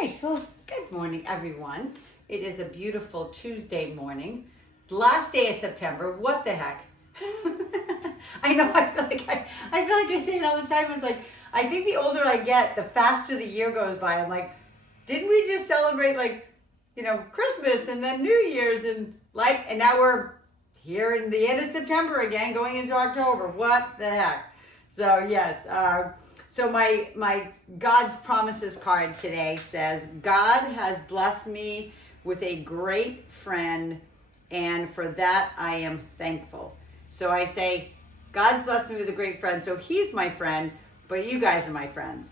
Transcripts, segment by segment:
right, well, good morning, everyone. It is a beautiful Tuesday morning. The last day of September. What the heck? I know, I feel like I say it all the time. It's like, I think the older I get, the faster the year goes by. I'm like, didn't we just celebrate Christmas and then New Year's and now we're here in the end of September again, going into October. What the heck? So yes, so my God's promises card today says, God has blessed me with a great friend, and for that I am thankful. So I say, God's blessed me with a great friend, so he's my friend, but you guys are my friends.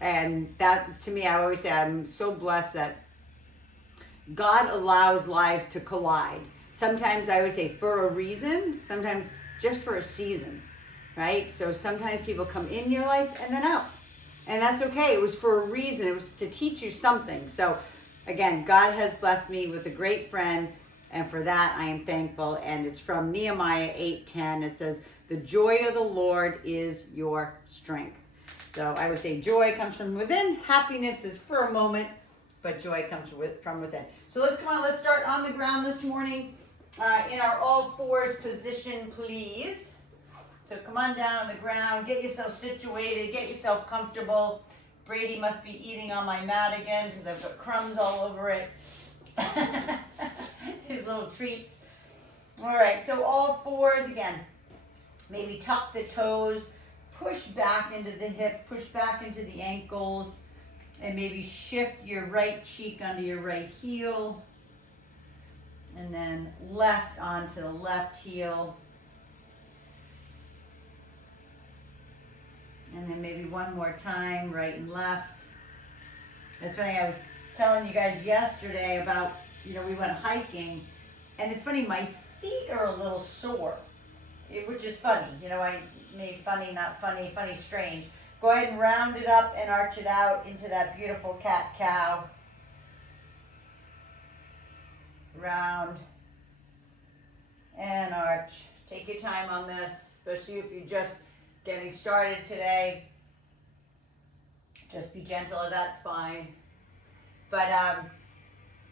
And that, to me, I always say I'm so blessed that God allows lives to collide. Sometimes I always say for a reason, sometimes just for a season, right? So sometimes people come in your life and then out. And that's okay. It was for a reason. It was to teach you something. So again, God has blessed me with a great friend, and for that I am thankful. And it's from Nehemiah 8:10. It says, the joy of the Lord is your strength. So I would say joy comes from within. Happiness is for a moment, but joy comes from within. So let's start on the ground this morning in our all fours position, please. So come on down on the ground, get yourself situated, get yourself comfortable. Brady must be eating on my mat again because I've got crumbs all over it. His little treats. All right, so all fours again. Maybe tuck the toes, push back into the hip, push back into the ankles, and maybe shift your right cheek onto your right heel. And then left onto the left heel. And then maybe one more time, right and left. It's funny, I was telling you guys yesterday about, we went hiking, and it's funny, my feet are a little sore, which is funny. I made funny, not funny, funny, strange. Go ahead and round it up and arch it out into that beautiful cat-cow. Round and arch. Take your time on this, especially if you're just getting started today. Just be gentle of that spine. But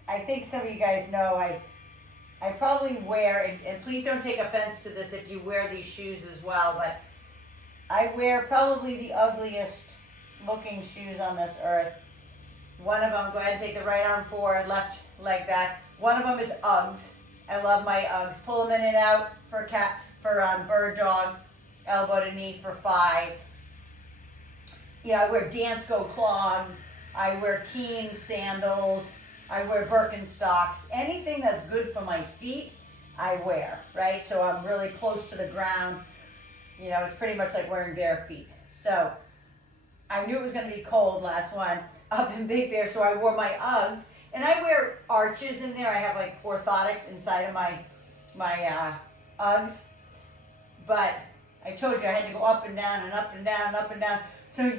I think some of you guys know I probably wear, and please don't take offense to this if you wear these shoes as well, but I wear probably the ugliest looking shoes on this earth. One of them, go ahead and take the right arm forward, left leg back. One of them is Uggs. I love my Uggs. Pull them in and out for bird dog. Elbow to knee for 5. I wear Dansko clogs. I wear Keen sandals. I wear Birkenstocks. Anything that's good for my feet, I wear, right? So I'm really close to the ground. It's pretty much like wearing bare feet. So I knew it was going to be cold last one up in Big Bear, so I wore my Uggs. And I wear arches in there. I have like orthotics inside of my Uggs. But I told you I had to go up and down and up and down and up and down. So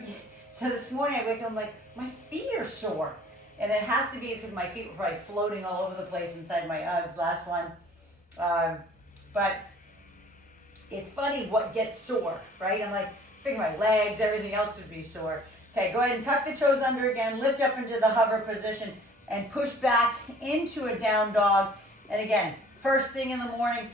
this morning I wake up, I'm like, my feet are sore. And it has to be because my feet were probably floating all over the place inside my Uggs last one. But it's funny what gets sore, right? I'm like, figure my legs, everything else would be sore. Okay, go ahead and tuck the toes under again, lift up into the hover position, and push back into a down dog. And again, first thing in the morning,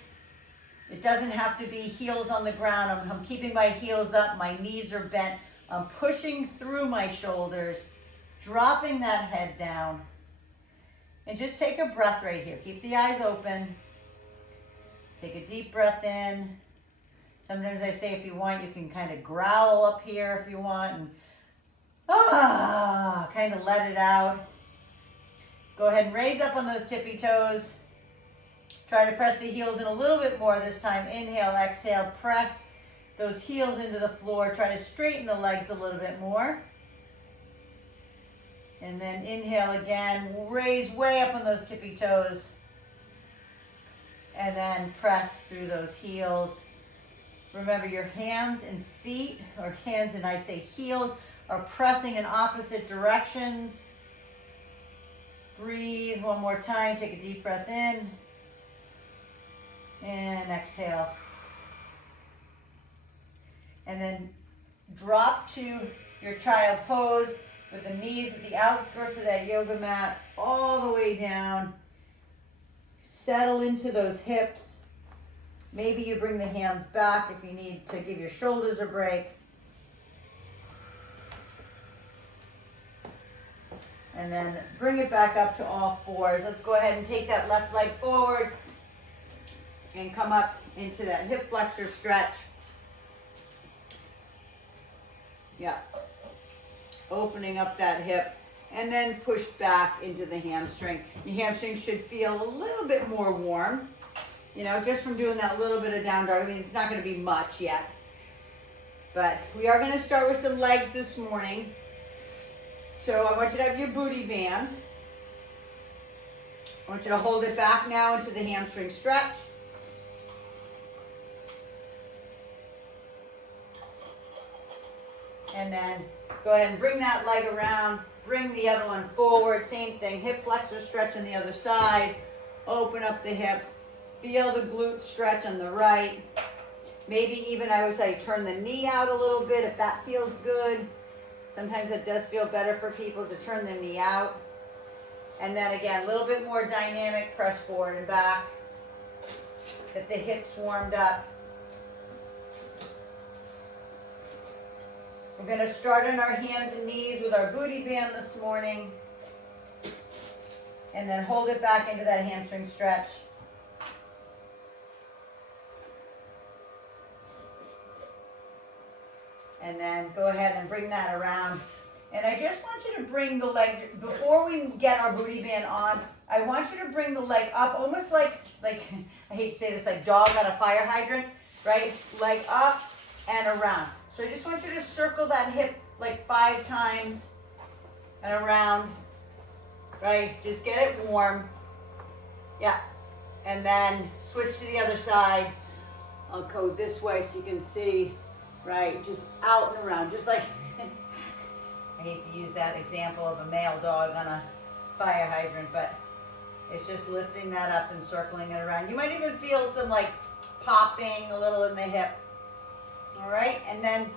it doesn't have to be heels on the ground. I'm keeping my heels up, my knees are bent. I'm pushing through my shoulders, dropping that head down. And just take a breath right here. Keep the eyes open. Take a deep breath in. Sometimes I say if you want, you can kind of growl up here if you want. And kind of let it out. Go ahead and raise up on those tippy toes. Try to press the heels in a little bit more this time. Inhale, exhale, press those heels into the floor. Try to straighten the legs a little bit more. And then inhale again, raise way up on those tippy toes. And then press through those heels. Remember, your hands and feet, or hands and I say heels, are pressing in opposite directions. Breathe one more time. Take a deep breath in. And exhale. And then drop to your child pose. with the knees at the outskirts of that yoga mat, all the way down. Settle into those hips. Maybe you bring the hands back if you need to give your shoulders a break. And then bring it back up to all fours. Let's go ahead and take that left leg forward and come up into that hip flexor stretch. Yeah. Opening up that hip and then push back into the hamstring. The hamstring should feel a little bit more warm, you know, just from doing that little bit of down dog. I mean, it's not going to be much yet, but we are going to start with some legs this morning. So I want you to have your booty band. I want you to hold it back now into the hamstring stretch. And then go ahead and bring that leg around. Bring the other one forward. Same thing. Hip flexor stretch on the other side. Open up the hip. Feel the glute stretch on the right. Maybe even, I would say, turn the knee out a little bit if that feels good. Sometimes it does feel better for people to turn the knee out. And then again, a little bit more dynamic, press forward and back. Get the hips warmed up. We're going to start on our hands and knees with our booty band this morning. And then hold it back into that hamstring stretch. And then go ahead and bring that around. And I just want you to bring the leg, before we get our booty band on, I want you to bring the leg up, almost like I hate to say this, like dog on a fire hydrant, right? Leg up and around. So I just want you to circle that hip like 5 times and around, right? Just get it warm. Yeah. And then switch to the other side. I'll go this way so you can see, right? Just out and around, just like, I hate to use that example of a male dog on a fire hydrant, but it's just lifting that up and circling it around. You might even feel some like popping a little in the hip. All right, and then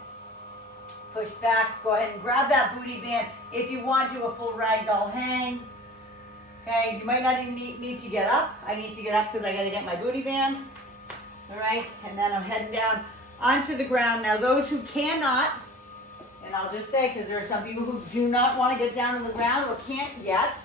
push back. Go ahead and grab that booty band. If you want, do a full ragdoll hang. Okay, you might not even need to get up. I need to get up because I got to get my booty band. All right, and then I'm heading down onto the ground. Now, those who cannot, and I'll just say, because there are some people who do not want to get down on the ground or can't yet,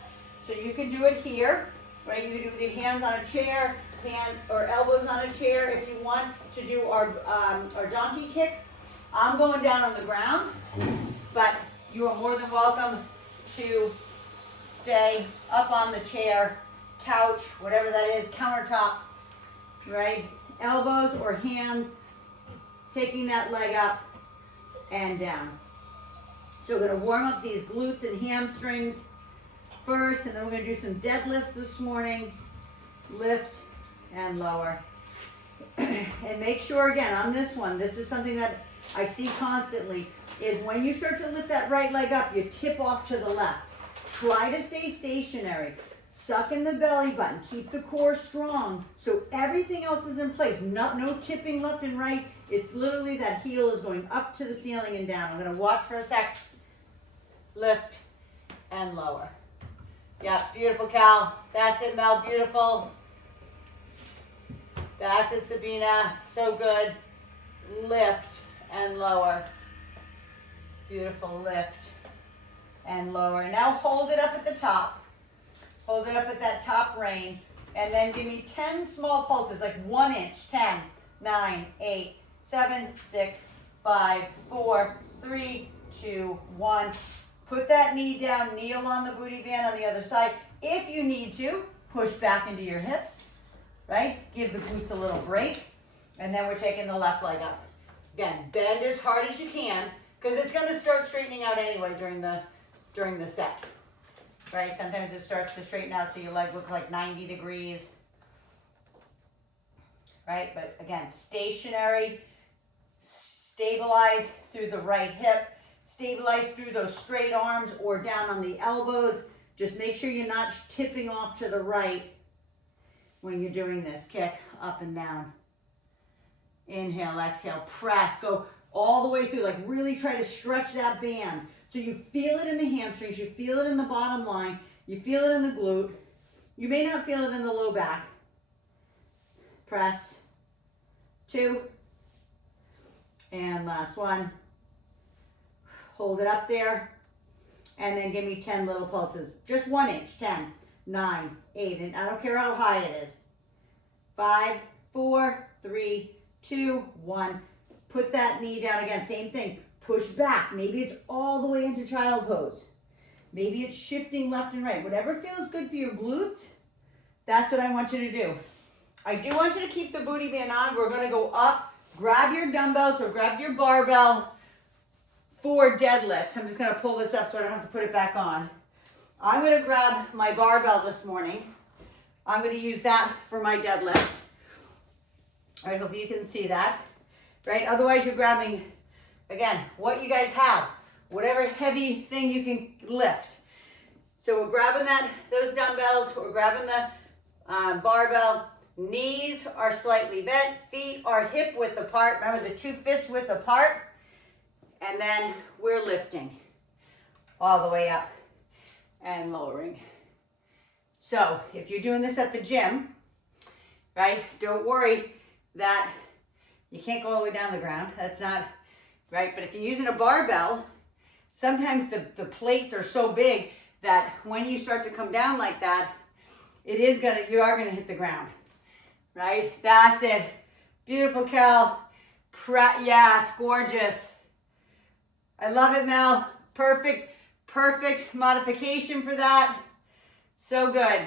so you can do it here, right? You can do it with your hands on a chair, hand or elbows on a chair. If you want to do our donkey kicks, I'm going down on the ground, but you are more than welcome to stay up on the chair, couch, whatever that is, countertop, right? Elbows or hands, taking that leg up and down. So we're going to warm up these glutes and hamstrings first, and then we're going to do some deadlifts this morning. Lift and lower. And make sure, again, on this one, this is something that I see constantly, is when you start to lift that right leg up, you tip off to the left. Try to stay stationary. Suck in the belly button. Keep the core strong so everything else is in place. No tipping left and right. It's literally that heel is going up to the ceiling and down. I'm going to watch for a sec. Lift and lower. Yeah, beautiful, Cal. That's it, Mel. Beautiful. That's it, Sabina. So good. Lift and lower. Beautiful. Lift and lower. Now hold it up at the top. Hold it up at that top range. And then give me 10 small pulses, like 1 inch. 10, 9, 8, 7, 6, 5, 4, 3, 2, 1. Put that knee down. Kneel on the booty band on the other side. If you need to, push back into your hips. Right? Give the glutes a little break. And then we're taking the left leg up. Again, bend as hard as you can, because it's going to start straightening out anyway during the set. Right? Sometimes it starts to straighten out so your leg looks like 90 degrees. Right? But again, stationary. Stabilize through the right hip. Stabilize through those straight arms or down on the elbows. Just make sure you're not tipping off to the right when you're doing this. Kick up and down. Inhale, exhale, press. Go all the way through. Like really try to stretch that band. So you feel it in the hamstrings, you feel it in the bottom line, you feel it in the glute. You may not feel it in the low back. Press. 2. And last one. Hold it up there. And then give me 10 little pulses. Just 1 inch. 10, 9, 8. And I don't care how high it is. 5, 4, 3, 2, 1. Put that knee down again. Same thing. Push back. Maybe it's all the way into child pose. Maybe it's shifting left and right. Whatever feels good for your glutes, that's what I want you to do. I do want you to keep the booty band on. We're going to go up. Grab your dumbbells or grab your barbell for deadlifts. I'm just going to pull this up so I don't have to put it back on. I'm going to grab my barbell this morning. I'm going to use that for my deadlifts. All right, hope you can see that. Right? Otherwise, you're grabbing, again, what you guys have. Whatever heavy thing you can lift. So we're grabbing those dumbbells. We're grabbing the barbell. Knees are slightly bent. Feet are hip width apart. Remember the 2 fists width apart. And then we're lifting all the way up and lowering. So if you're doing this at the gym, right, don't worry that you can't go all the way down the ground. That's not, right? But if you're using a barbell, sometimes the plates are so big that when you start to come down like that, you are gonna hit the ground, right? That's it. Beautiful, Cal. Yes, gorgeous. I love it, Mel. Perfect modification for that. So good.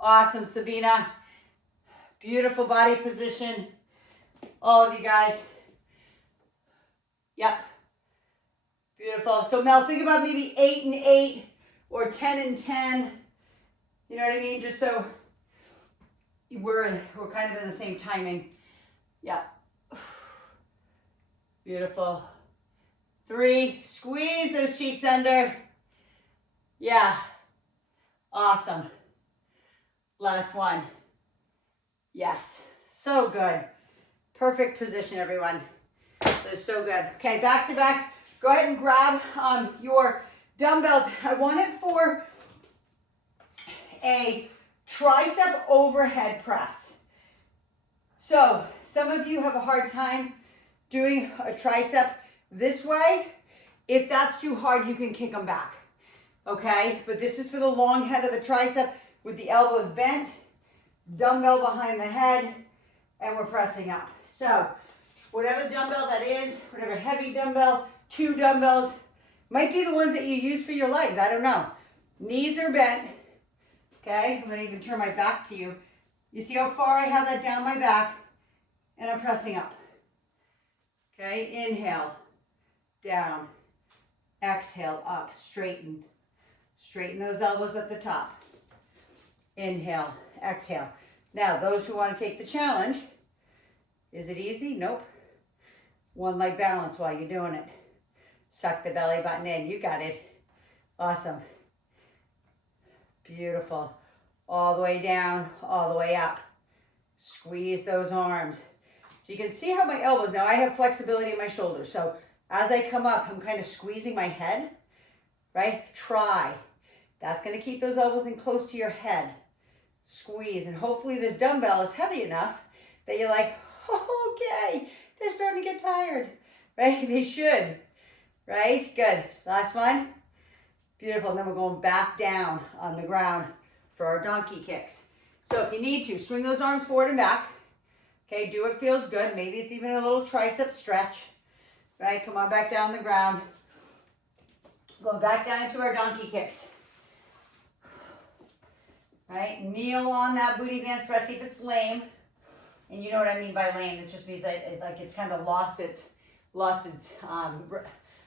Awesome, Sabina. Beautiful body position. All of you guys. Yep. Beautiful. So Mel, think about maybe 8 and 8 or 10 and 10. You know what I mean? Just so we're kind of in the same timing. Yeah. Beautiful. 3. Squeeze those cheeks under. Yeah. Awesome. Last one. Yes. So good. Perfect position, everyone. That's so good. Okay, back to back. Go ahead and grab your dumbbells. I want it for a tricep overhead press. So some of you have a hard time doing a tricep this way. If that's too hard, you can kick them back. Okay, but this is for the long head of the tricep with the elbows bent, dumbbell behind the head, and we're pressing up. So whatever dumbbell that is, whatever heavy dumbbell, 2 dumbbells, might be the ones that you use for your legs, I don't know. Knees are bent, okay? I'm gonna even turn my back to you. You see how far I have that down my back, and I'm pressing up. Okay, inhale, down, exhale, up, straighten. Straighten those elbows at the top. Inhale, exhale. Now, those who want to take the challenge, is it easy? Nope. One leg balance while you're doing it. Suck the belly button in. You got it. Awesome. Beautiful. All the way down, all the way up. Squeeze those arms. So you can see how my elbows, now I have flexibility in my shoulders. So as I come up, I'm kind of squeezing my head, right? Try. That's going to keep those elbows in close to your head. Squeeze. And hopefully this dumbbell is heavy enough that you're like, oh, okay, they're starting to get tired, right? They should, right? Good. Last one. Beautiful. And then we're going back down on the ground for our donkey kicks. So if you need to, swing those arms forward and back. Okay, do what feels good. Maybe it's even a little tricep stretch, right? Come on back down the ground. Going back down into our donkey kicks. Right? Kneel on that booty band, especially if it's lame. And you know what I mean by lame. It just means that it's kind of lost its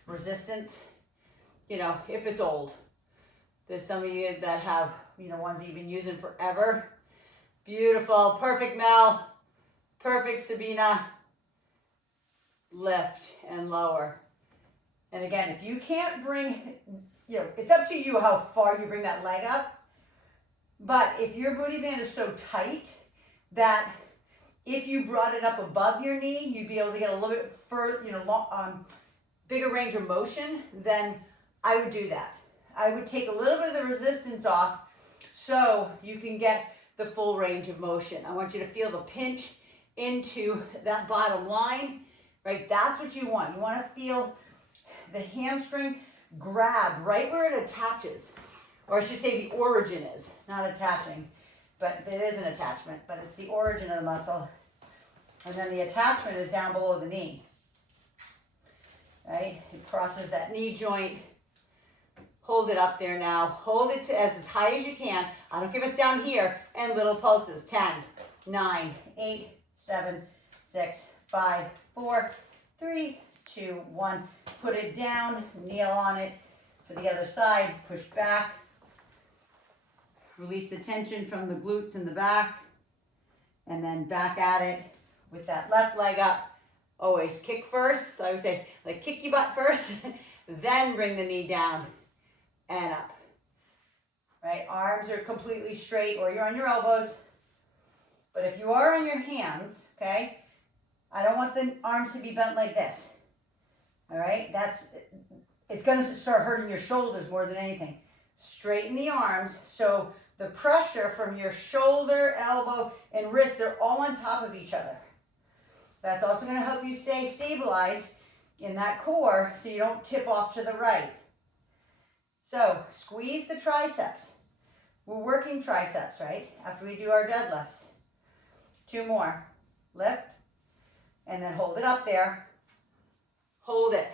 resistance. You know, if it's old. There's some of you that have, you know, ones that you've been using forever. Beautiful. Perfect, Mel. Perfect, Sabina. Lift and lower. And again, if you can't bring, you know, it's up to you how far you bring that leg up. But if your booty band is so tight that if you brought it up above your knee, you'd be able to get a little bit further, you know, bigger range of motion, then I would do that. I would take a little bit of the resistance off so you can get the full range of motion. I want you to feel the pinch into that bottom line, right? That's what you want. You want to feel the hamstring grab right where it attaches, or I should say the origin is, not attaching, but it is an attachment, but it's the origin of the muscle. And then the attachment is down below the knee, right? It crosses that knee joint. Hold it up there now. Hold it to as high as you can. I don't care if it's down here. And little pulses. 10, 9, 8, 7, 6, 5, 4, 3, 2, 1. Put it down. Kneel on it to the other side. Push back. Release the tension from the glutes in the back. And then back at it with that left leg up. Always kick first. So I would say, like, kick your butt first. Then bring the knee down. And up, right? Arms are completely straight, or you're on your elbows. But if you are on your hands, okay, I don't want the arms to be bent like this. All right, it's going to start hurting your shoulders more than anything. Straighten the arms so the pressure from your shoulder, elbow, and wrist, they're all on top of each other. That's also going to help you stay stabilized in that core so you don't tip off to the right. So squeeze the triceps. We're working triceps, right? After we do our deadlifts. 2 more. Lift. And then hold it up there. Hold it.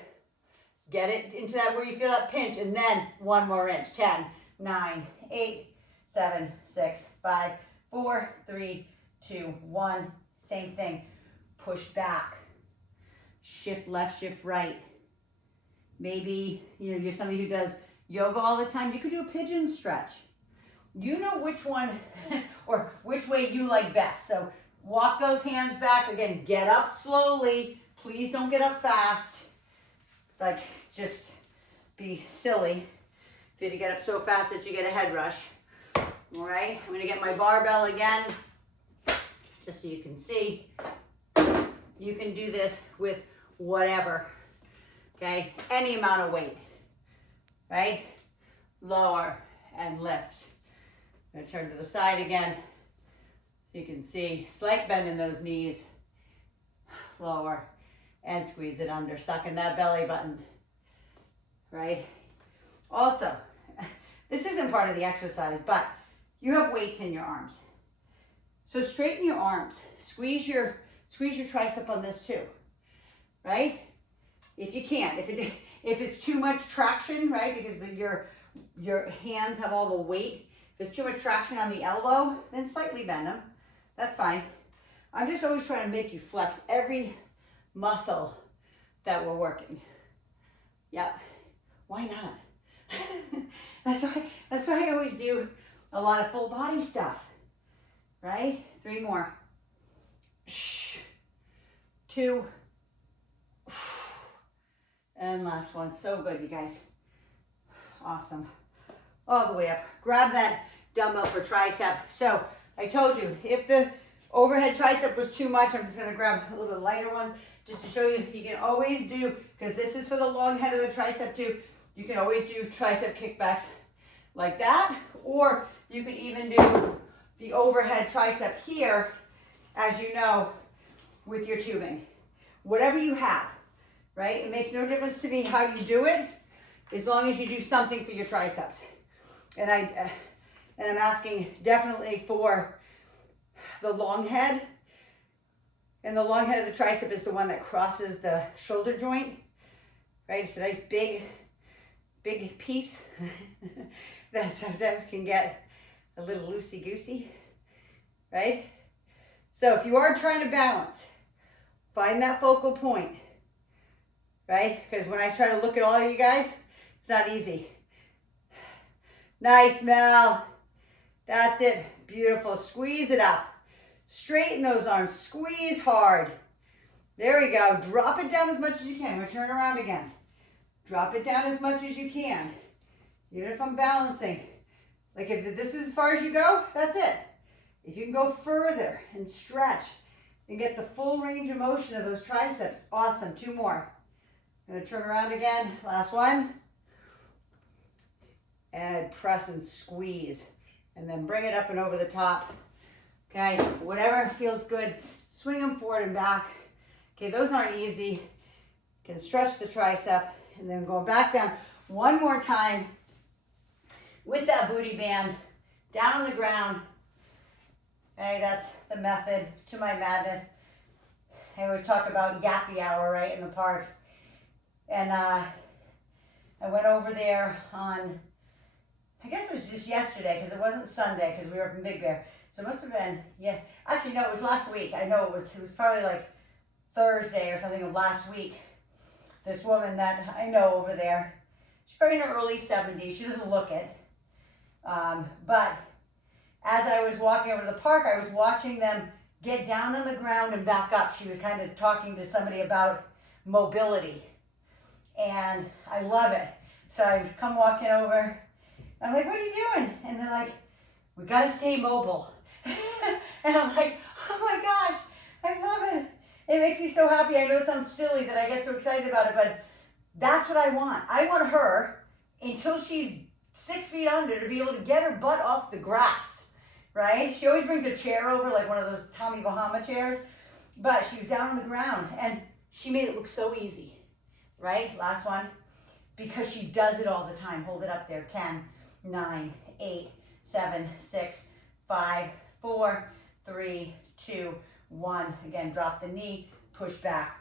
Get it into that where you feel that pinch. And then 1 more inch. 10, 9, 8, 7, 6, 5, 4, 3, 2, 1. Same thing. Push back. Shift left, shift right. Maybe, you're somebody who does yoga all the time. You could do a pigeon stretch. You know which one or which way you like best. So walk those hands back. Again, get up slowly. Please don't get up fast. Like, just be silly if you get up so fast that you get a head rush. All right, I'm going to get my barbell again, just so you can see. You can do this with whatever, okay? Any amount of weight. Right? Lower and lift. I'm going to turn to the side again. You can see slight bend in those knees. Lower and squeeze it under. Suck in that belly button. Right? Also, this isn't part of the exercise, but you have weights in your arms. So straighten your arms. Squeeze your tricep on this too. Right? If you can't. If it's too much traction, right, because your hands have all the weight. If it's too much traction on the elbow, then slightly bend them. That's fine. I'm just always trying to make you flex every muscle that we're working. Yep. Why not? That's why I always do a lot of full body stuff. Right? 3 more. 2. And last one. So good, you guys. Awesome. All the way up. Grab that dumbbell for tricep. So I told you, if the overhead tricep was too much, I'm just going to grab a little bit lighter ones just to show you. You can always do, because this is for the long head of the tricep too, you can always do tricep kickbacks like that, or you can even do the overhead tricep here, as you know, with your tubing. Whatever you have. Right? It makes no difference to me how you do it, as long as you do something for your triceps. And I'm asking definitely for the long head. And the long head of the tricep is the one that crosses the shoulder joint. Right? It's a nice big piece that sometimes can get a little loosey-goosey. Right? So if you are trying to balance, find that focal point. Right? Because when I try to look at all of you guys, it's not easy. Nice, Mel. That's it. Beautiful. Squeeze it up. Straighten those arms. Squeeze hard. There we go. Drop it down as much as you can. We'll turn around again. Drop it down as much as you can. Even if I'm balancing. Like if this is as far as you go, that's it. If you can go further and stretch and get the full range of motion of those triceps, awesome. 2 more. Gonna turn around again. Last one. And press and squeeze. And then bring it up and over the top. Okay, whatever feels good. Swing them forward and back. Okay, those aren't easy. You can stretch the tricep. And then go back down one more time with that booty band. Down on the ground. Okay, that's the method to my madness. I always talk about yappy hour, right, in the park. And I went over there on, I guess it was just yesterday because it wasn't Sunday because we were up in Big Bear. So it must have been, yeah. Actually, no, it was last week. I know it was probably like Thursday or something of last week. This woman that I know over there, she's probably in her early 70s. She doesn't look it. But as I was walking over to the park, I was watching them get down on the ground and back up. She was kind of talking to somebody about mobility. And I love it. So I come walking over. I'm like, what are you doing? And they're like, we got to stay mobile. And I'm like, oh my gosh, I love it. It makes me so happy. I know it sounds silly that I get so excited about it, but that's what I want. I want her, until she's 6 feet under, to be able to get her butt off the grass, right? She always brings a chair over, like one of those Tommy Bahama chairs, but she was down on the ground, and she made it look so easy, right? Last one, because she does it all the time. Hold it up there. 10, 9, 8, 7, 6, 5, 4, 3, 2, 1. Again, drop the knee, push back.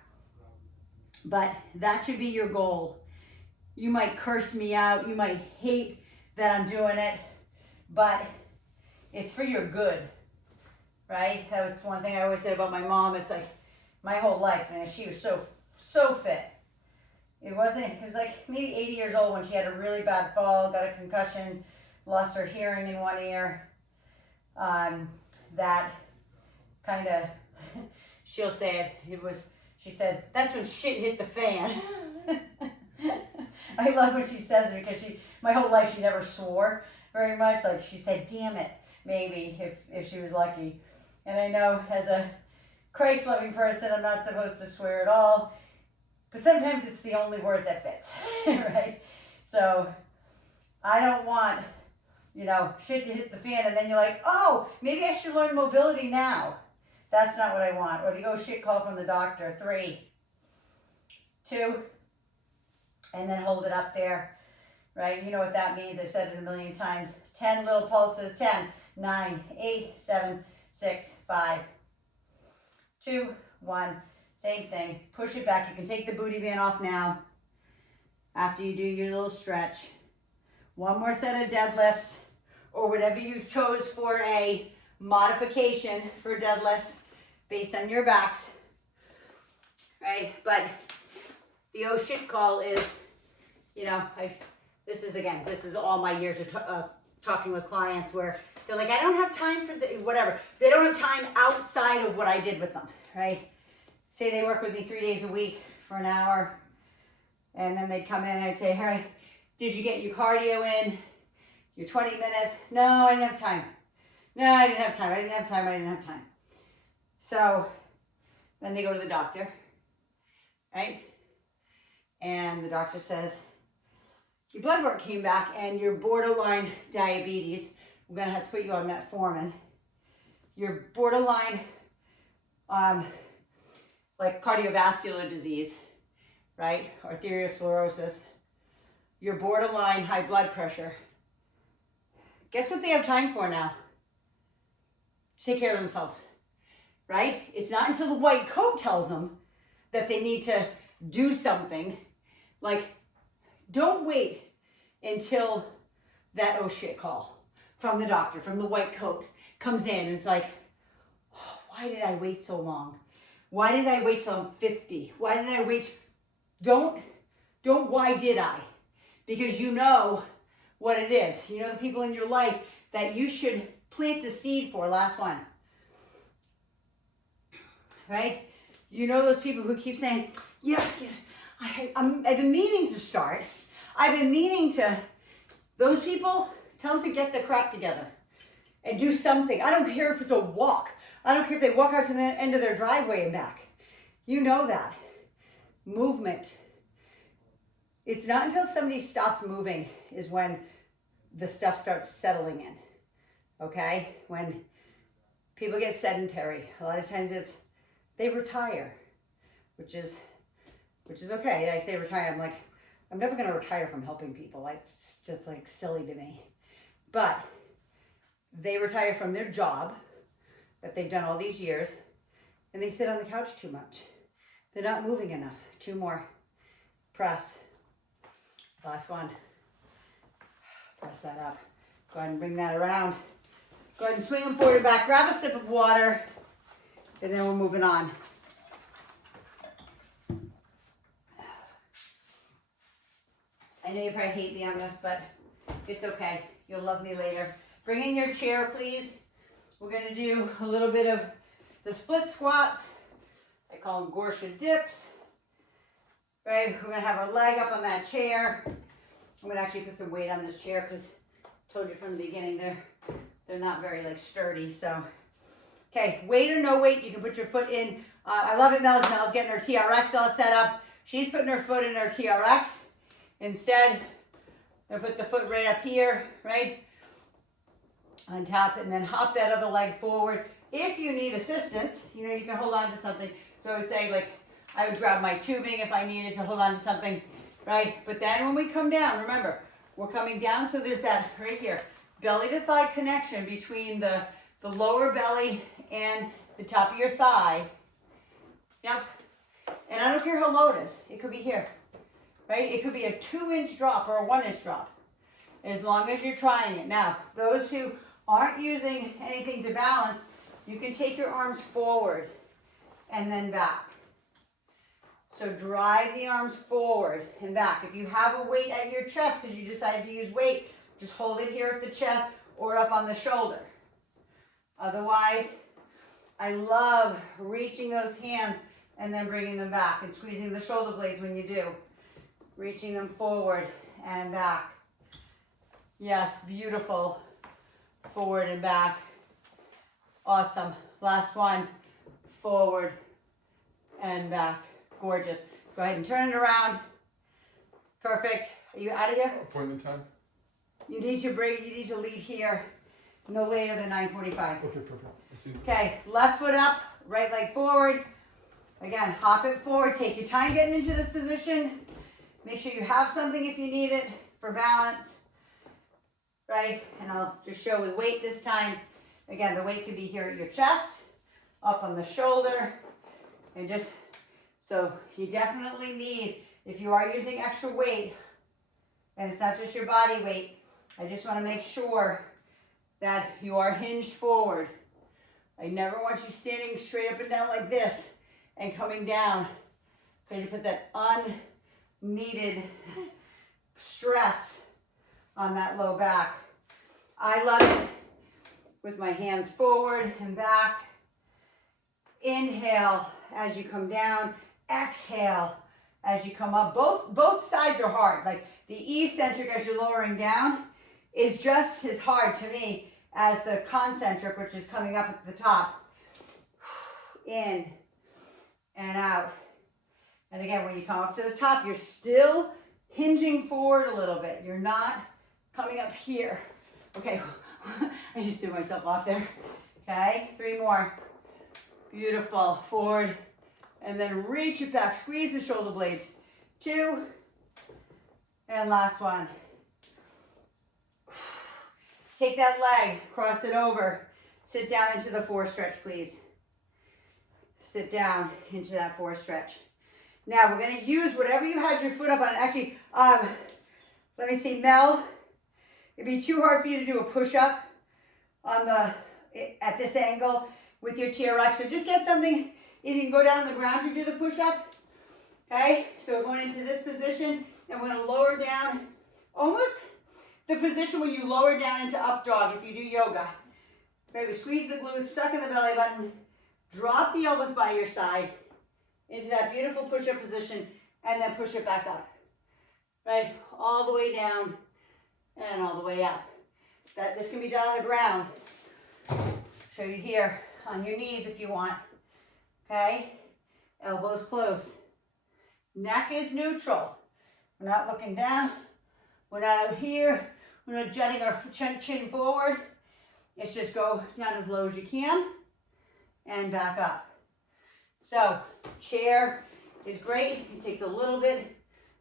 But that should be your goal. You might curse me out. You might hate that I'm doing it, but it's for your good, right? That was one thing I always said about my mom. It's like my whole life, man, she was so fit. It was like maybe 80 years old when she had a really bad fall, got a concussion, lost her hearing in one ear. That kind of, she'll say she said, that's when shit hit the fan. I love when she says it because my whole life she never swore very much. Like she said, damn it, maybe, if she was lucky. And I know as a Christ-loving person, I'm not supposed to swear at all. But sometimes it's the only word that fits, right? So I don't want, shit to hit the fan and then you're like, oh, maybe I should learn mobility now. That's not what I want. Or the oh shit call from the doctor. 3, 2, and then hold it up there, right? You know what that means. I've said it a million times. 10 little pulses. 10, 9, 8, 7, 6, 5, 2, 1. Same thing. Push it back. You can take the booty band off now after you do your little stretch. One more set of deadlifts or whatever you chose for a modification for deadlifts based on your backs, right? But the oh shit call is, this is all my years of talking with clients where they're like, I don't have time for whatever. They don't have time outside of what I did with them, right? Say they work with me 3 days a week for an hour, and then they'd come in and I'd say, hey, did you get your cardio in? Your 20 minutes? No, I didn't have time. No, I didn't have time. So then they go to the doctor, right? And the doctor says, your blood work came back and you're borderline diabetes. We're going to have to put you on metformin. You're borderline, like cardiovascular disease, right? Arteriosclerosis. You're borderline high blood pressure. Guess what they have time for now? Take care of themselves, right? It's not until the white coat tells them that they need to do something. Like, don't wait until that oh shit call from the doctor, from the white coat comes in. And it's like, oh, why did I wait so long? Why did I wait till I'm 50? Why did I wait? Don't why did I? Because you know what it is. You know the people in your life that you should plant a seed for. Last one. Right? You know those people who keep saying, yeah, I've been meaning to start. I've been meaning to. Those people, tell them to get their crap together and do something. I don't care if it's a walk. I don't care if they walk out to the end of their driveway and back. You know that. Movement. It's not until somebody stops moving is when the stuff starts settling in, okay? When people get sedentary, a lot of times they retire, which is okay. I say retire, I'm like, I'm never gonna retire from helping people. It's just like silly to me. But they retire from their job that they've done all these years, and they sit on the couch too much. They're not moving enough. 2 more. Press. Last one. Press that up. Go ahead and bring that around. Go ahead and swing them forward and back. Grab a sip of water, and then we're moving on. I know you probably hate me on this, but it's okay. You'll love me later. Bring in your chair, please. We're gonna do a little bit of the split squats. I call them Gorsha dips. Right, we're gonna have our leg up on that chair. I'm gonna actually put some weight on this chair because I told you from the beginning they're not very like sturdy. So, okay, weight or no weight, you can put your foot in. I love it. Mel's getting her TRX all set up. She's putting her foot in her TRX. Instead, I put the foot right up here, right on top, and then hop that other leg forward. If you need assistance, you know, you can hold on to something. So I would say, like, I would grab my tubing if I needed to hold on to something, right? But then when we come down, remember, we're coming down, so there's that right here, belly to thigh connection between the lower belly and the top of your thigh. Yep. And I don't care how low it is. It could be here, right? It could be a 2-inch drop or a 1-inch drop, as long as you're trying it. Now, those who aren't using anything to balance, you can take your arms forward and then back. So drive the arms forward and back. If you have a weight at your chest because you decided to use weight, just hold it here at the chest or up on the shoulder. Otherwise, I love reaching those hands and then bringing them back and squeezing the shoulder blades when you do. Reaching them forward and back. Yes, beautiful. Forward and back. Awesome. Last one. Forward and back. Gorgeous. Go ahead and turn it around. Perfect. Are you out of here? Appointment time? You need to leave here no later than 9:45. Okay, perfect. Let's see. Okay, left foot up, right leg forward. Again, hop it forward. Take your time getting into this position. Make sure you have something if you need it for balance. Right? And I'll just show with weight this time. Again, the weight could be here at your chest, up on the shoulder, and just, so you definitely need, if you are using extra weight, and it's not just your body weight, I just want to make sure that you are hinged forward. I never want you standing straight up and down like this and coming down, because you put that unneeded stress on that low back. I love it with my hands forward and back. Inhale as you come down. Exhale as you come up. Both sides are hard. Like the eccentric as you're lowering down is just as hard to me as the concentric, which is coming up at the top. In and out. And again, when you come up to the top, you're still hinging forward a little bit. You're not coming up here. Okay, I just threw myself off there. Okay, 3 more. Beautiful. Forward. And then reach it back. Squeeze the shoulder blades. 2. And last one. Take that leg, cross it over. Sit down into the 4 stretch, please. Sit down into that 4 stretch. Now we're going to use whatever you had your foot up on. Actually, let me see, Mel. It'd be too hard for you to do a push-up on at this angle with your TRX. So just get something. Either you can go down on the ground to do the push-up. Okay, so we're going into this position, and we're going to lower down almost the position when you lower down into up dog if you do yoga. Okay, we squeeze the glutes, suck in the belly button, drop the elbows by your side into that beautiful push-up position, and then push it back up. Right, all the way down and all the way up. This can be done on the ground. Show you here on your knees if you want. Okay, elbows close. Neck is neutral. We're not looking down. We're not out here. We're not jutting our chin forward. It's just go down as low as you can and back up. So chair is great. It takes a little bit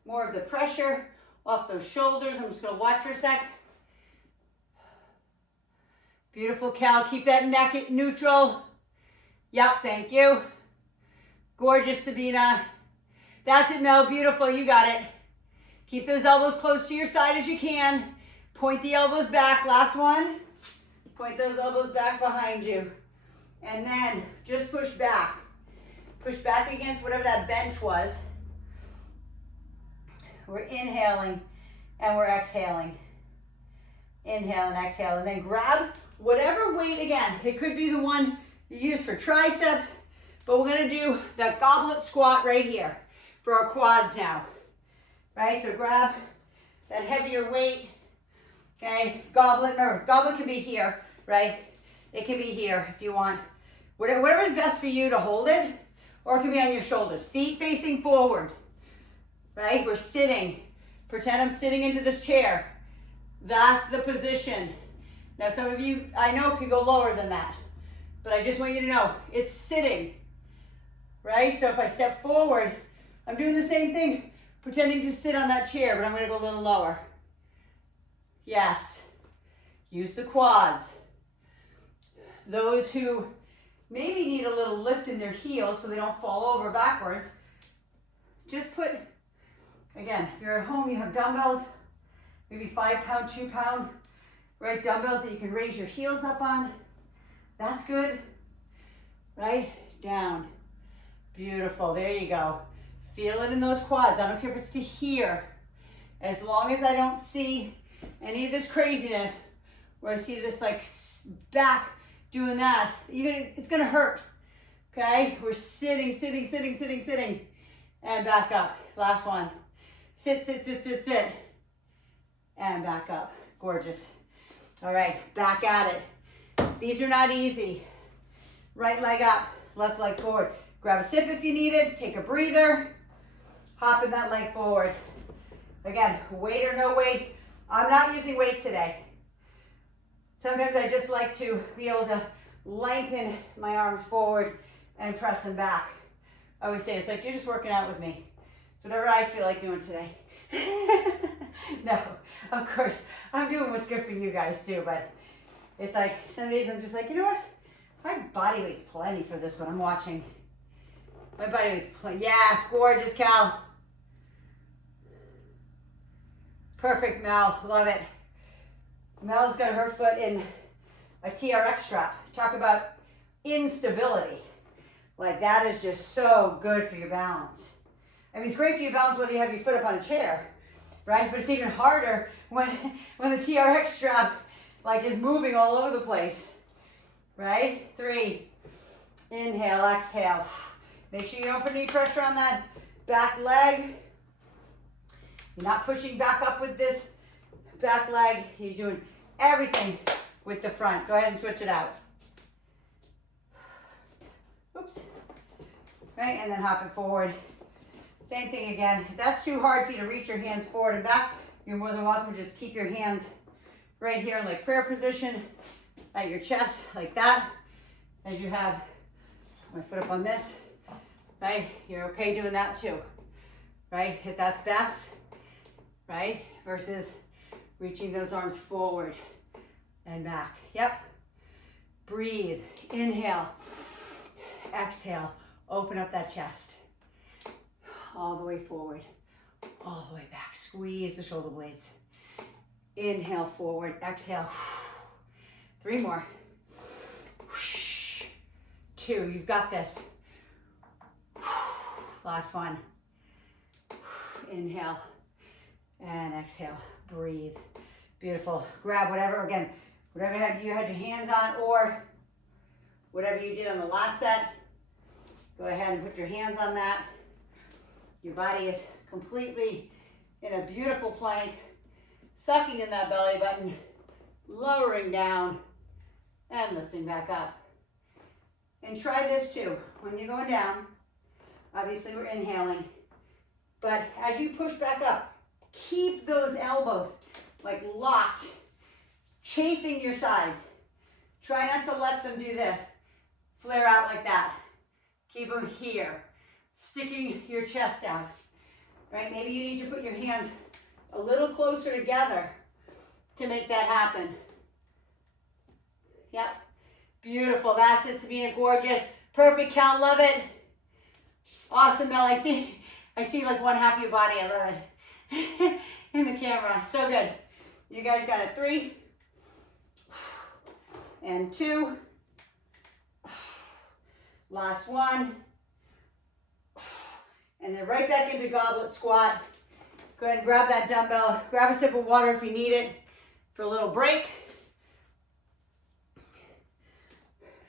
more of the pressure off those shoulders. I'm just gonna watch for a sec. Beautiful, Cal. Keep that neck at neutral. Yep, thank you. Gorgeous, Sabina. That's it, Mel. Beautiful, you got it. Keep those elbows close to your side as you can. Point the elbows back. Last one. Point those elbows back behind you. And then just push back. Push back against whatever that bench was. We're inhaling and we're exhaling. Inhale and exhale. And then grab whatever weight, again, it could be the one you use for triceps, but we're gonna do the goblet squat right here for our quads now. Right, so grab that heavier weight, okay? Goblet, remember, goblet can be here, right? It can be here if you want. Whatever is best for you to hold it, or it can be on your shoulders. Feet facing forward, right? We're sitting. Pretend I'm sitting into this chair. That's the position. Now some of you, I know, can go lower than that, but I just want you to know, it's sitting, right? So if I step forward, I'm doing the same thing, pretending to sit on that chair, but I'm gonna go a little lower. Yes, use the quads. Those who maybe need a little lift in their heels so they don't fall over backwards, just put, again, if you're at home, you have dumbbells, maybe 5 pound, 2 pound, right, dumbbells that you can raise your heels up on. That's good, right? Down. Beautiful, there you go. Feel it in those quads. I don't care if it's to here. As long as I don't see any of this craziness, where I see this like back doing that, it's gonna hurt, okay? We're sitting, and back up. Last one. Sit, and back up. Gorgeous. All right, back at it. These are not easy. Right leg up, left leg forward. Grab a sip if you need it, take a breather. Hop in that leg forward. Again, weight or no weight. I'm not using weight today. Sometimes I just like to be able to lengthen my arms forward and press them back. I always say, it's like you're just working out with me. It's whatever I feel like doing today. No, of course, I'm doing what's good for you guys too, but it's like some days I'm just like, you know what? My body weight's plenty for this one I'm watching. My body weight's plenty. Yes, gorgeous, Cal. Perfect, Mel. Love it. Mel's got her foot in a TRX strap. Talk about instability. Like, that is just so good for your balance. I mean, it's great for your balance whether you have your foot up on a chair, right? But it's even harder when the TRX strap like is moving all over the place, right? 3, inhale, exhale. Make sure you don't put any pressure on that back leg. You're not pushing back up with this back leg. You're doing everything with the front. Go ahead and switch it out. Oops. Right, and then hop it forward. Same thing again. If that's too hard for you to reach your hands forward and back, you're more than welcome to just keep your hands right here in like prayer position at your chest, like that. As you have my foot up on this, right? You're okay doing that too, right? If that's best, right? Versus reaching those arms forward and back. Yep. Breathe. Inhale. Exhale. Open up that chest. All the way forward. All the way back. Squeeze the shoulder blades. Inhale forward. Exhale. 3 more. 2. You've got this. Last one. Inhale and exhale. Breathe. Beautiful. Grab whatever, again, whatever you had your hands on, or whatever you did on the last set. Go ahead and put your hands on that. Your body is completely in a beautiful plank, sucking in that belly button, lowering down, and lifting back up. And try this too. When you're going down, obviously we're inhaling, but as you push back up, Keep those elbows like locked, chafing your sides. Try not to let them do this. Flare out like that. Keep them here. Sticking your chest out. Right? Maybe you need to put your hands a little closer together to make that happen. Yep. Beautiful. That's it, Sabina. Gorgeous. Perfect count. Love it. Awesome, Mel. I see like one half of your body. I love it. In the camera. So good. You guys got it. 3 and 2. Last one. And then right back into goblet squat. Go ahead and grab that dumbbell. Grab a sip of water if you need it for a little break.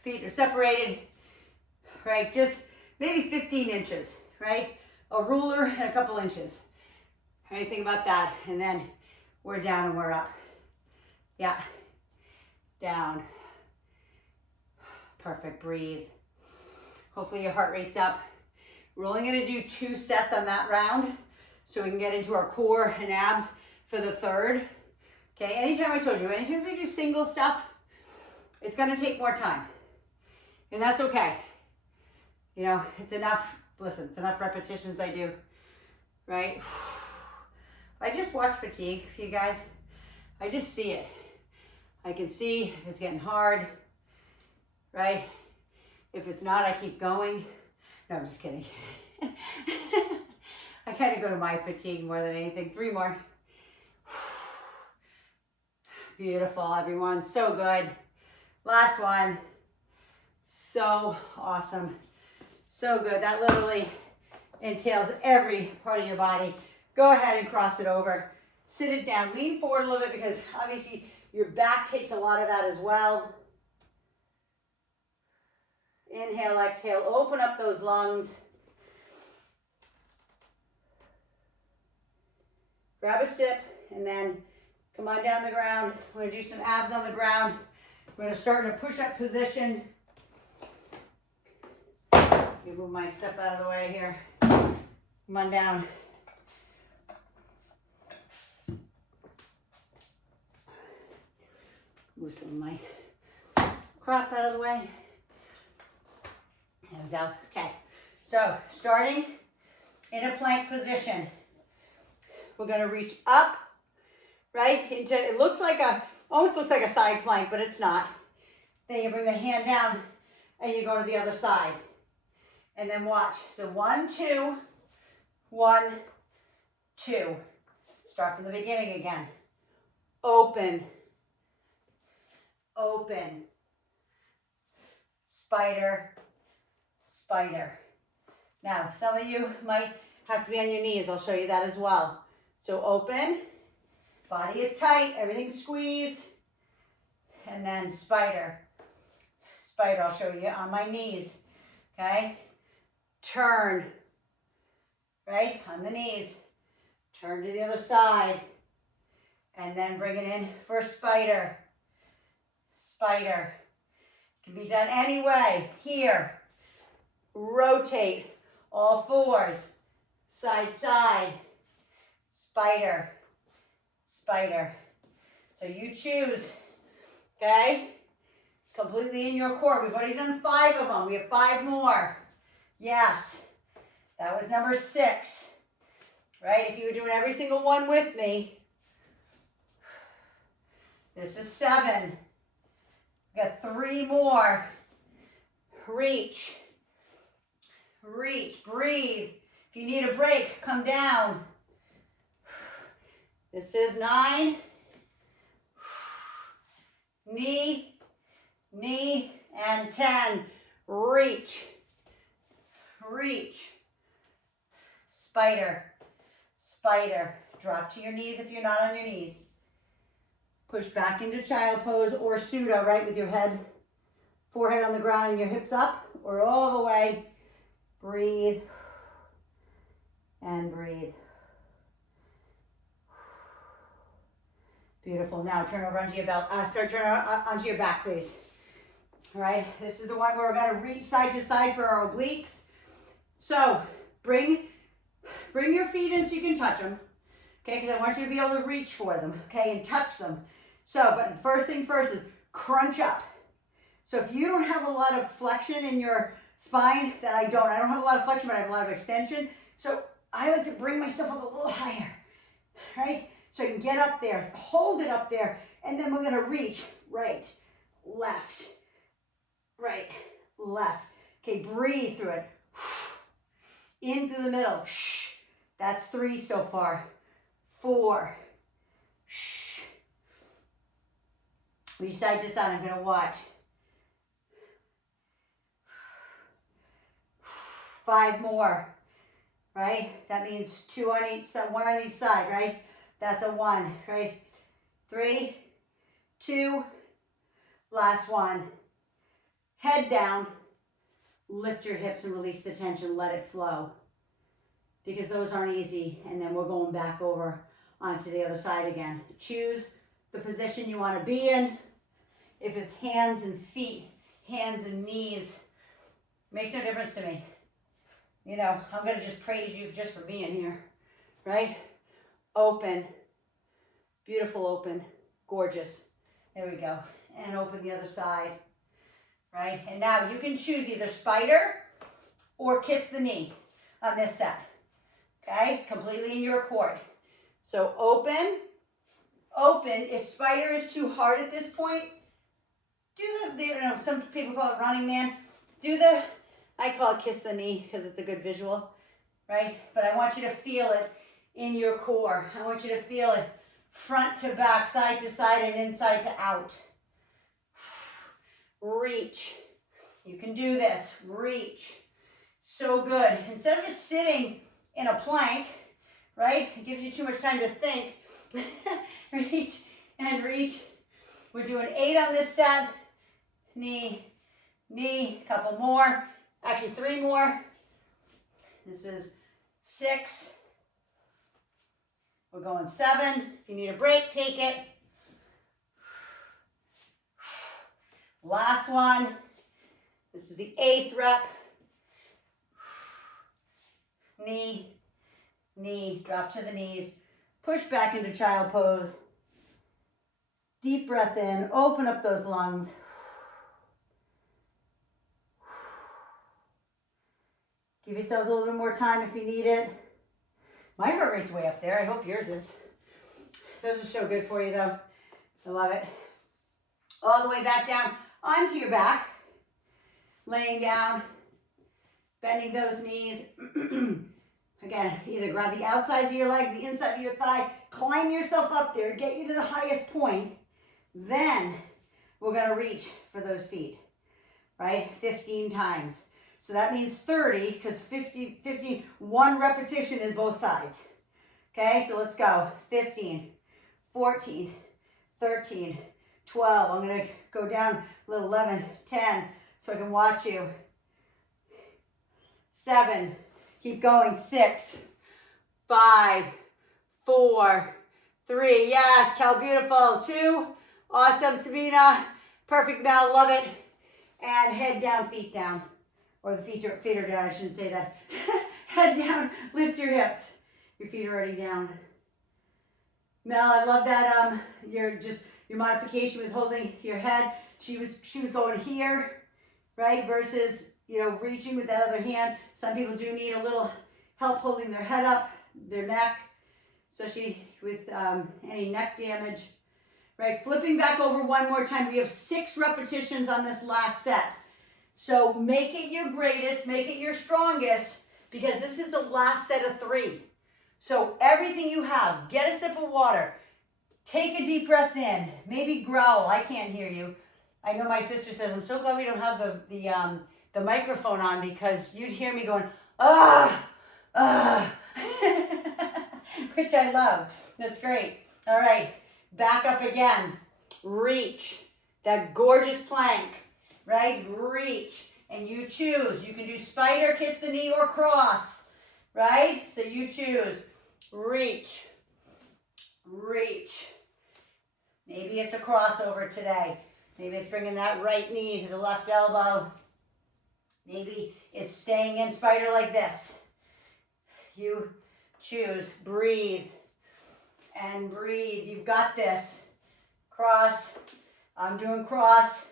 Feet are separated, right? Just maybe 15 inches, right? A ruler and a couple inches. Anything about that. And then we're down and we're up. Yeah. Down. Perfect. Breathe. Hopefully your heart rate's up. We're only going to do 2 sets on that round so we can get into our core and abs for the third. Okay, anytime I told you, anytime we do single stuff, it's going to take more time. And that's okay. You know, it's enough, listen, it's enough repetitions I do, right? I just watch fatigue for you guys. I just see it. I can see if it's getting hard, right? If it's not, I keep going. No, I'm just kidding. I kind of go to my fatigue more than anything. 3 more. Beautiful, everyone. So good. Last one. So awesome. So good. That literally entails every part of your body. Go ahead and cross it over. Sit it down. Lean forward a little bit because obviously your back takes a lot of that as well. Inhale, exhale. Open up those lungs. Grab a sip and then come on down the ground. We're going to do some abs on the ground. We're going to start in a push-up position. Let me move my stuff out of the way here. Come on down. Move some of my crap out of the way. There we go. Okay. So, starting in a plank position. We're going to reach up, right? Into, it looks like almost looks like a side plank, but it's not. Then you bring the hand down and you go to the other side. And then watch. So 1, 2, 1, 2. Start from the beginning again. Open. Open. Spider. Spider. Now, some of you might have to be on your knees. I'll show you that as well. So open, body is tight, everything's squeezed, and then spider. Spider, I'll show you on my knees, okay? Turn, right, on the knees. Turn to the other side, and then bring it in for spider. Spider. Can be done any way. Here, rotate, all fours, side, side. Spider, spider. So you choose, okay? Completely in your core. We've already done 5 of them. We have 5 more. Yes, that was number 6, right? If you were doing every single one with me, this is 7. We got 3 more. Reach, reach, breathe. If you need a break, come down. This is 9. Knee, knee, and 10. Reach, reach. Spider, spider. Drop to your knees if you're not on your knees. Push back into child pose or pseudo, right, with your head, forehead on the ground and your hips up, or all the way. Breathe and breathe. Beautiful. Now turn over onto your belt. Turn onto your back, please. All right. This is the one where we're going to reach side to side for our obliques. So bring your feet in so you can touch them. okay? Because I want you to be able to reach for them, okay, and touch them. So, but first thing first is crunch up. So if you don't have a lot of flexion in your spine, that I don't have a lot of flexion, but I have a lot of extension. So I like to bring myself up a little higher, right? So I can get up there, hold it up there, and then we're gonna reach right, left, right, left. Okay, breathe through it. In through the middle. That's 3 so far. 4. We side to side, I'm gonna watch. 5 more, right? That means 2 on each side, 1 on each side, right? That's a 1, right? 3, 2, last 1. Head down, lift your hips and release the tension, let it flow. Because those aren't easy, and then we're going back over onto the other side again. Choose the position you want to be in. If it's hands and feet, hands and knees, makes no difference to me. You know, I'm going to just praise you just for being here, right? Open, beautiful open, gorgeous. There we go. And open the other side, right? And now you can choose either spider or kiss the knee on this set, okay? Completely in your court. So open, open. If spider is too hard at this point, do some people call it running man. I call it kiss the knee because it's a good visual, right? But I want you to feel it in your core. I want you to feel it front to back, side to side, and inside to out. Reach. You can do this. Reach. So good. Instead of just sitting in a plank, right? It gives you too much time to think. Reach and reach. We're doing 8 on this set. Knee, knee, couple more. Actually, 3 more. This is 6. We're going 7. If you need a break, take it. Last one. This is the 8th rep. Knee, knee, drop to the knees. Push back into child pose. Deep breath in, open up those lungs. Give yourselves a little bit more time if you need it. My heart rate's way up there. I hope yours is. Those are so good for you though. I love it. All the way back down onto your back. Laying down, bending those knees. Again, either grab the outsides of your legs, the inside of your thigh, climb yourself up there, get you to the highest point. Then we're gonna reach for those feet, right? 15 times. So that means 30, because 15, 1 repetition is both sides. Okay, so let's go. 15, 14, 13, 12. I'm gonna go down a little, 11, 10, so I can watch you. 7, keep going, 6, 5, 4, 3, yes, Cal, beautiful. 2, awesome, Sabina, perfect, Mel, love it. And head down, feet down. Or the feet are down, I shouldn't say that. Head down, lift your hips. Your feet are already down. Mel, I love that, your modification with holding your head. She was going here, right? Versus, reaching with that other hand. Some people do need a little help holding their head up, their neck, especially with any neck damage, right? Flipping back over 1 more time. We have 6 repetitions on this last set. So make it your greatest, make it your strongest, because this is the last set of 3. So everything you have, get a sip of water, take a deep breath in, maybe growl. I can't hear you. I know my sister says, I'm so glad we don't have the microphone on, because you'd hear me going, which I love. That's great. All right, back up again. Reach, that gorgeous plank, right? Reach, and you choose. You can do spider, kiss the knee, or cross, right? So you choose. Reach, reach. Maybe it's a crossover today. Maybe it's bringing that right knee to the left elbow. Maybe it's staying in spider like this. You choose. Breathe. and breathe. You've got this. Cross. I'm doing cross.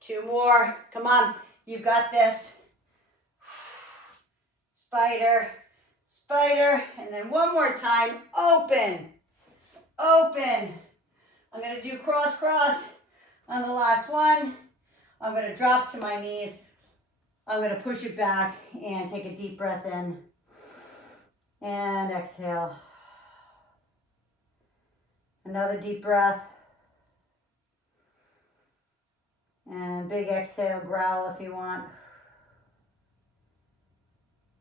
2 more. Come on. You've got this. Spider, spider, and then one more time. Open, open. I'm going to do cross, cross on the last one. I'm going to drop to my knees. I'm going to push it back and take a deep breath in. And exhale. Another deep breath. And big exhale, growl if you want.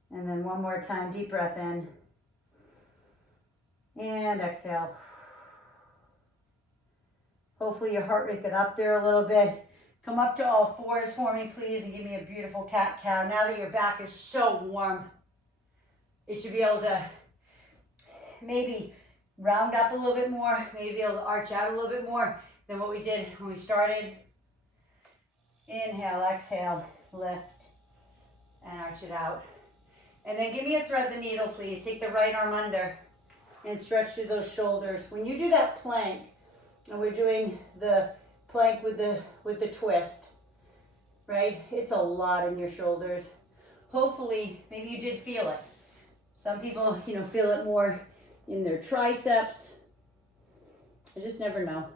And then one more time, deep breath in. And exhale. Hopefully your heart rate got up there a little bit. Come up to all fours for me, please, and give me a beautiful cat-cow. Now that your back is so warm, it should be able to maybe round up a little bit more, maybe be able to arch out a little bit more than what we did when we started. Inhale, exhale, lift, and arch it out. And then give me a thread the needle, please. Take the right arm under and stretch through those shoulders. When you do that plank, and we're doing the plank with the twist, right? It's a lot in your shoulders. Hopefully, maybe you did feel it. Some people, feel it more in their triceps. I just never know.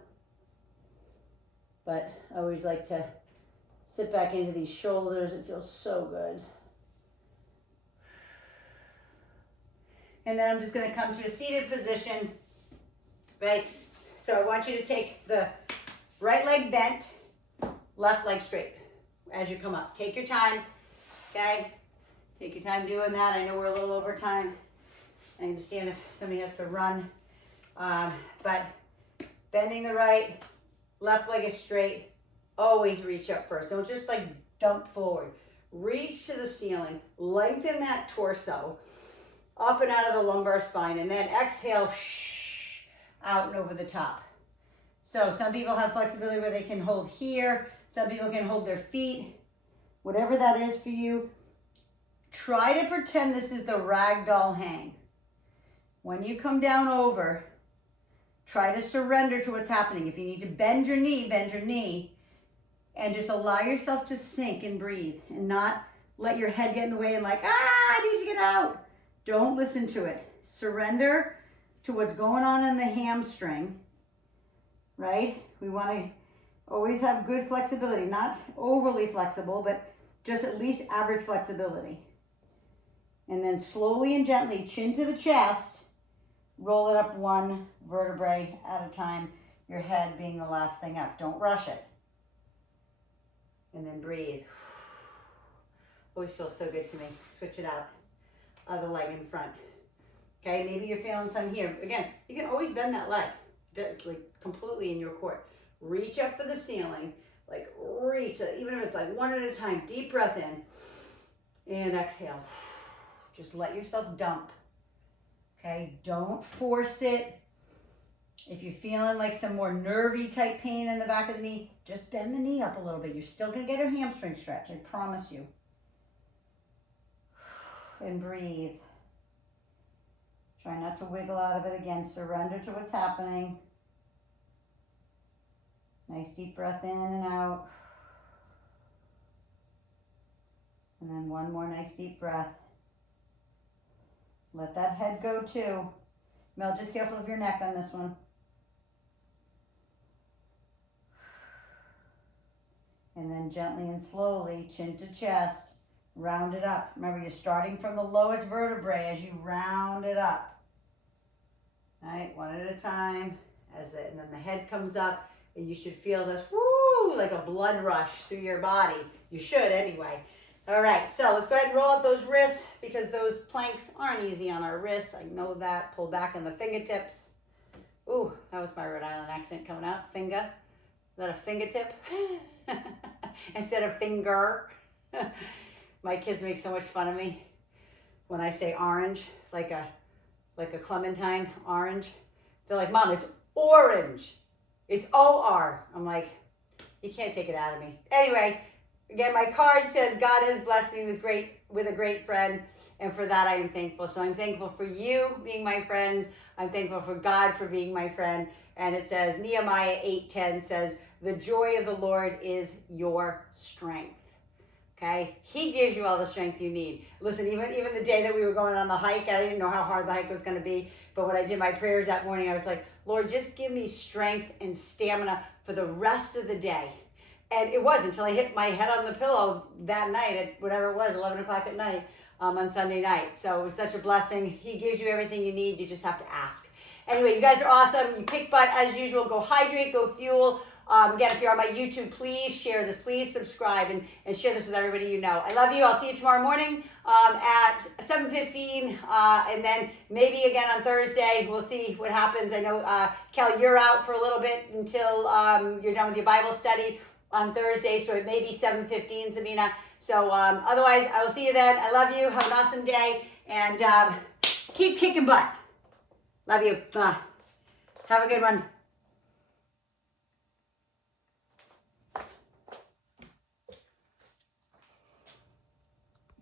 But I always like to sit back into these shoulders. It feels so good. And then I'm just going to come to a seated position, right? So I want you to take the right leg bent, left leg straight as you come up. Take your time, okay? Take your time doing that. I know we're a little over time. I understand if somebody has to run. But bending the right, left leg is straight. Always reach up first. Don't just like dump forward. Reach to the ceiling. Lengthen that torso up and out of the lumbar spine. And then exhale, out and over the top. So some people have flexibility where they can hold here. Some people can hold their feet. Whatever that is for you. Try to pretend this is the ragdoll hang. When you come down over, try to surrender to what's happening. If you need to bend your knee, and just allow yourself to sink and breathe and not let your head get in the way and like, I need to get out. Don't listen to it. Surrender to what's going on in the hamstring, right? We want to always have good flexibility, not overly flexible, but just at least average flexibility. And then slowly and gently, chin to the chest, roll it up one vertebrae at a time, your head being the last thing up. Don't rush it. And then breathe. Always feels so good to me. Switch it out. Other leg in front. Okay, maybe you're feeling some here. Again, you can always bend that leg. It's like completely in your court. Reach up for the ceiling. Like reach, even if it's like one at a time. Deep breath in. And exhale. Just let yourself dump. Okay, don't force it. If you're feeling like some more nervy type pain in the back of the knee, just bend the knee up a little bit. You're still going to get a hamstring stretch, I promise you. And breathe. Try not to wiggle out of it again. Surrender to what's happening. Nice deep breath in and out. And then one more nice deep breath. Let that head go too. Mel, just careful of your neck on this one. And then gently and slowly, chin to chest, round it up. Remember, you're starting from the lowest vertebrae as you round it up. All right, one at a time. And then the head comes up, and you should feel this, woo, like a blood rush through your body. You should anyway. All right, so let's go ahead and roll out those wrists because those planks aren't easy on our wrists. I know that. Pull back on the fingertips. Ooh, that was my Rhode Island accent coming out. Finger. Is that a fingertip? Instead of finger. My kids make so much fun of me when I say orange, like a clementine orange. They're like, Mom, it's orange. It's O-R. I'm like, you can't take it out of me. Anyway, again, my card says God has blessed me with a great friend, And for that, I am thankful. So I'm thankful for you being my friends. I'm thankful for God for being my friend. And it says, Nehemiah 8:10 says, the joy of the Lord is your strength. Okay? He gives you all the strength you need. Listen, even the day that we were going on the hike, I didn't know how hard the hike was going to be. But when I did my prayers that morning, I was like, Lord, just give me strength and stamina for the rest of the day. And it was until I hit my head on the pillow that night at whatever it was, 11 o'clock at night on Sunday night. So it was such a blessing. He gives you everything you need. You just have to ask. Anyway, you guys are awesome. You kick butt as usual. Go hydrate, go fuel. Again, if you're on my YouTube, please share this. Please subscribe and share this with everybody you know. I love you. I'll see you tomorrow morning at 7:15, and then maybe again on Thursday. We'll see what happens. I know, Kel, you're out for a little bit until you're done with your Bible study on Thursday, so it may be 7:15, Sabina. So otherwise, I will see you then. I love you. Have an awesome day, and keep kicking butt. Love you. Have a good one.